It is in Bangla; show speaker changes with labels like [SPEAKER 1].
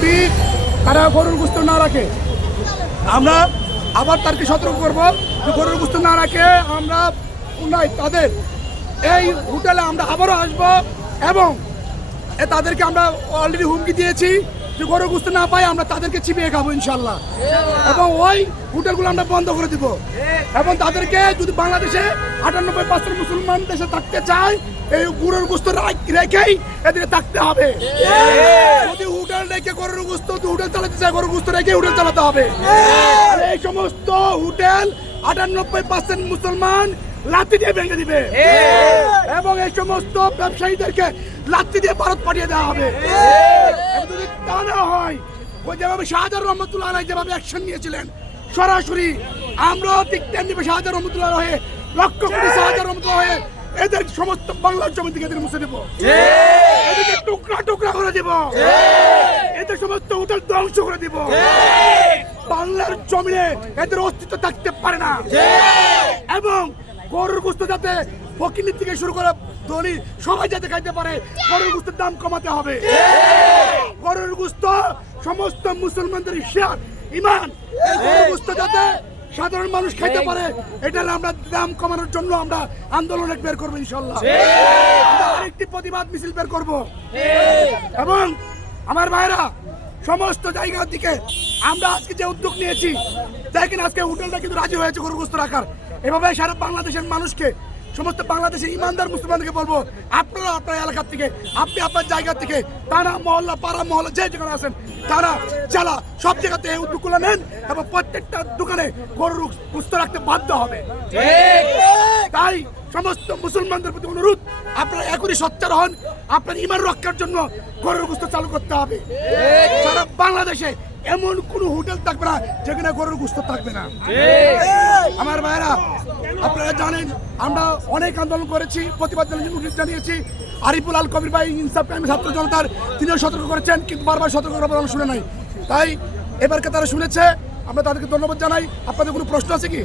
[SPEAKER 1] যদি তারা গরুর গুস্ত না রাখে। আমরা আবার তাদেরকে সতর্ক করব যে গরুর গুস্ত না রাখে, আমরা নাই তাদের এই হোটেলে আমরা আবারও আসব এবং তাদেরকে আমরা অলরেডি হুমকি দিয়েছি যে গরু গুস্ত না পাই আমরা তাদেরকে চিবিয়ে খাব ইনশাল্লাহ এবং ওই হোটেলগুলো আমরা বন্ধ করে দিব। এবং তাদেরকে যদি বাংলাদেশে আটানব্বই পার্সেন্ট মুসলমান দেশে থাকতে চায়, এই গরুর গুস্ত রাখ- রেখেই এদিকে থাকতে হবে। যদি রেখে গরুর গুস্ত হোটেল চালাতে চায় গরুর গুস্ত রেখে হোটেল চালাতে হবে। এই সমস্ত হোটেল আটানব্বই পার্সেন্ট মুসলমান লাত্তি দিয়ে ভেঙে দিবে। এবং এই সমস্ত ব্যবসায়ীদেরকে লাত্তি দিয়ে ভারত পাঠিয়ে দেওয়া হবে। যদি তা না হয় ওই যেভাবে শাহজাহান রহমতুল্লাহ আলাই যেভাবে অ্যাকশন নিয়েছিলেন সরাসরি আমরাও ঠিক তেমনি শাহজাহান রহমতুল্লাহ হয়ে লক্ষ কোটি শাহজাহান রহমতুল্লাহ হয়ে এদের সমস্ত বাংলার জমি থেকে এদের মুছে দেবো। এদেরকে টুকরা টুকরা করে দিব। সমস্ত হোটেল ধ্বংস করে দিব। বাংলার জমিনে এদের অস্তিত্ব থাকতে পারে না। এবং গরুর গুস্ত যাতে ফকিনের থেকে শুরু করে সবাই যাতে খাইতে পারে গরুর গুস্তের দাম কমাতে হবে। গরুর গুস্ত সমস্ত মুসলমানদের ইমান গরুর গুস্ত যাতে সাধারণ মানুষ খাইতে পারে এটা আমরা দাম কমানোর জন্য আমরা আন্দোলন বের করব ইনশাল্লাহ আরেকটি প্রতিবাদ মিছিল বের করব। এবং আমার ভাইরা সমস্ত জায়গার দিকে আমরা আজকে যে উদ্যোগ নিয়েছি দেখেন আজকে হোটেলটা কিন্তু রাজি হয়েছে গরুগ্রস্ত রাখার। এভাবে সারা বাংলাদেশের মানুষকে সমস্ত বাংলাদেশের ইমানদার মুসলমানকে বলব আপনারা আপনার এলাকার থেকে আপনি আপনার জায়গা থেকে তারা মহল্লা পাড়া মহল্লা যে যেখানে আছেন তারা জেলা সব জায়গাতে এই উদ্যোগগুলো নেন এবং প্রত্যেকটা দোকানে গরুর সুস্থ রাখতে বাধ্য হবে। তাই সমস্ত মুসলমানদের প্রতি অনুরোধ আপনারা এখনই সচ্চার হন। আপনার ইমান রক্ষার জন্য গরুর গুস্ত চালু করতে হবে। সারা বাংলাদেশে এমন কোন হোটেল থাকবে না যেখানে গরুর গুস্ত থাকবে না। আমার ভাইরা আপনারা জানেন আমরা অনেক আন্দোলন করেছি প্রতিবাদ জানিয়েছি। আরিফুল আল কবির ভাই ইনসাফ টাইম ছাত্র জনতার তিনিও সতর্ক করেছেন কিন্তু বারবার সতর্ক করার পর শুনে নাই। তাই এবারকে তারা শুনেছে আমরা তাদেরকে ধন্যবাদ জানাই। আপনাদের কোনো প্রশ্ন আছে কি?